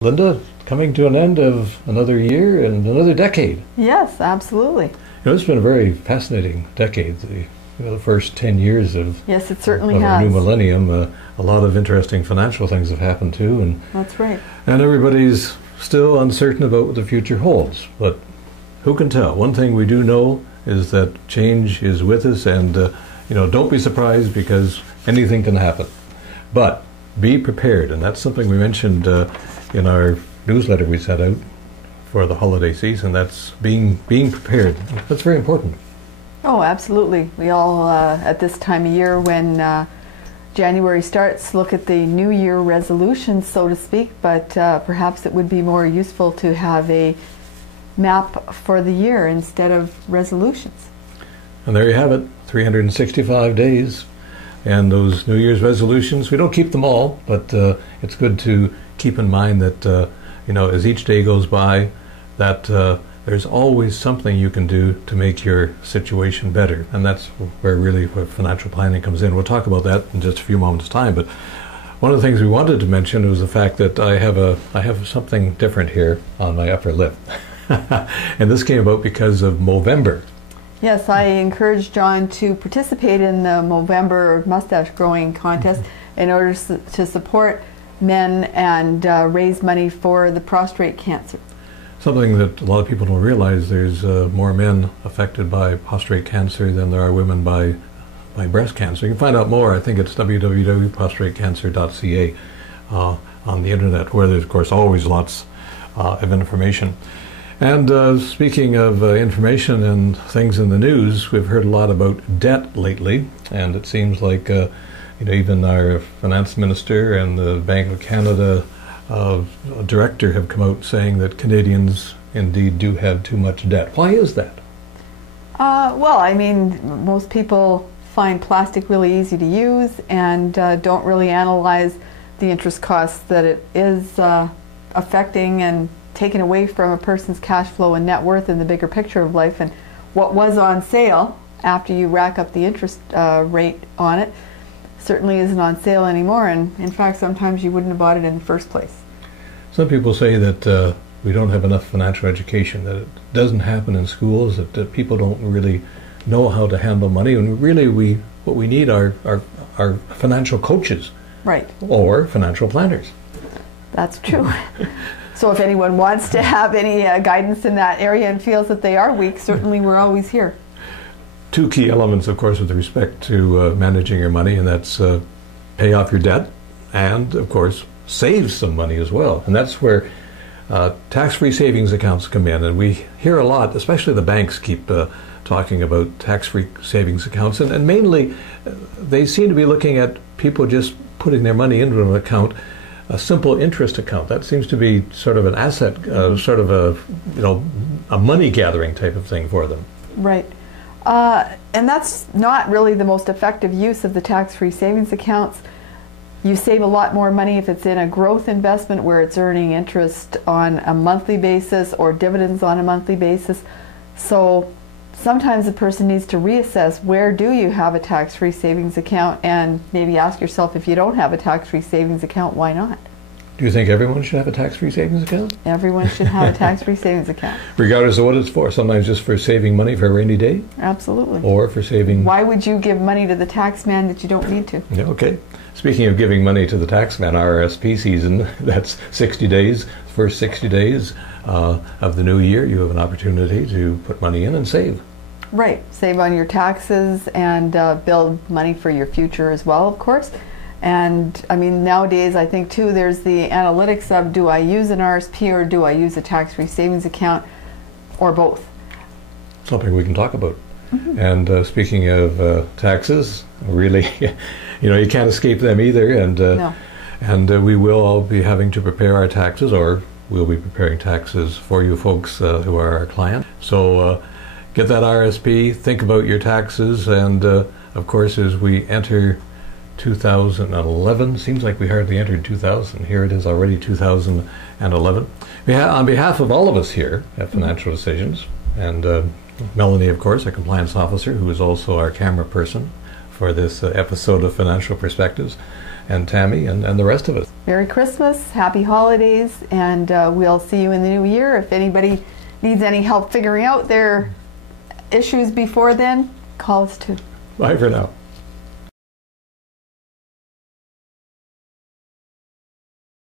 Linda, coming to an end of another year and another decade. Yes, absolutely. It's been a very fascinating decade. The first 10 years of, Yes, it certainly of our has. new millennium. A lot of interesting financial things have happened too, That's right. and everybody's still uncertain about what the future holds. But who can tell? One thing we do know is that change is with us, and don't be surprised because anything can happen. But be prepared, and that's something we mentioned in our newsletter we set out for the holiday season. That's being prepared. That's very important. Oh, absolutely. We all, at this time of year when January starts, look at the New Year resolutions, so to speak, but perhaps it would be more useful to have a map for the year instead of resolutions. And there you have it, 365 days. And those New Year's resolutions, we don't keep them all, but it's good to keep in mind that, as each day goes by, that there's always something you can do to make your situation better. And that's where financial planning comes in. We'll talk about that in just a few moments' time. But one of the things we wanted to mention was the fact that I have something different here on my upper lip. And this came about because of Movember. Yes, I encouraged John to participate in the Movember mustache growing contest in order to support men and raise money for the prostate cancer. Something that a lot of people don't realize, there's more men affected by prostate cancer than there are women by breast cancer. You can find out more, I think it's www.prostatecancer.ca on the internet, where there's, of course, always lots of information. And speaking of information and things in the news, we've heard a lot about debt lately, and it seems like even our finance minister and the Bank of Canada director have come out saying that Canadians indeed do have too much debt. Why is that? Well, I mean, most people find plastic really easy to use and don't really analyze the interest costs that it is affecting and taken away from a person's cash flow and net worth in the bigger picture of life. And what was on sale after you rack up the interest rate on it certainly isn't on sale anymore, and in fact sometimes you wouldn't have bought it in the first place. Some people say that we don't have enough financial education, that it doesn't happen in schools, that people don't really know how to handle money, and really what we need are financial coaches. Right. Or financial planners. That's true. So if anyone wants to have any guidance in that area and feels that they are weak, certainly we're always here. Two key elements, of course, with respect to managing your money, and that's pay off your debt and, of course, save some money as well. And that's where tax-free savings accounts come in. And we hear a lot, especially the banks keep talking about tax-free savings accounts. And mainly, they seem to be looking at people just putting their money into an account, a simple interest account. That seems to be sort of an asset, sort of a money gathering type of thing for them. Right. And that's not really the most effective use of the tax-free savings accounts. You save a lot more money if it's in a growth investment where it's earning interest on a monthly basis or dividends on a monthly basis. So sometimes a person needs to reassess, where do you have a tax-free savings account, and maybe ask yourself, if you don't have a tax-free savings account, why not? Do you think everyone should have a tax-free savings account? Everyone should have a tax-free savings account. Regardless of what it's for, sometimes just for saving money for a rainy day? Absolutely. Or for saving... Why would you give money to the tax man that you don't need to? Yeah, okay. Speaking of giving money to the tax man, RRSP season, that's 60 days. First 60 days of the new year, you have an opportunity to put money in and save. Right. Save on your taxes and build money for your future as well, of course. And I mean, nowadays I think too there's the analytics of, do I use an RSP or do I use a tax-free savings account, or both? Something we can talk about. Mm-hmm. And speaking of taxes, really, you can't escape them either. And no. And we will all be having to prepare our taxes, or we'll be preparing taxes for you folks who are our client. So get that RSP, think about your taxes, and of course, as we enter 2011, seems like we hardly entered 2000. Here it is already 2011. On behalf of all of us here at Financial Decisions, and Melanie, of course, our compliance officer, who is also our camera person for this episode of Financial Perspectives, and Tammy and the rest of us. Merry Christmas, Happy Holidays, and we'll see you in the new year. If anybody needs any help figuring out their issues before then, call us too. Bye for now.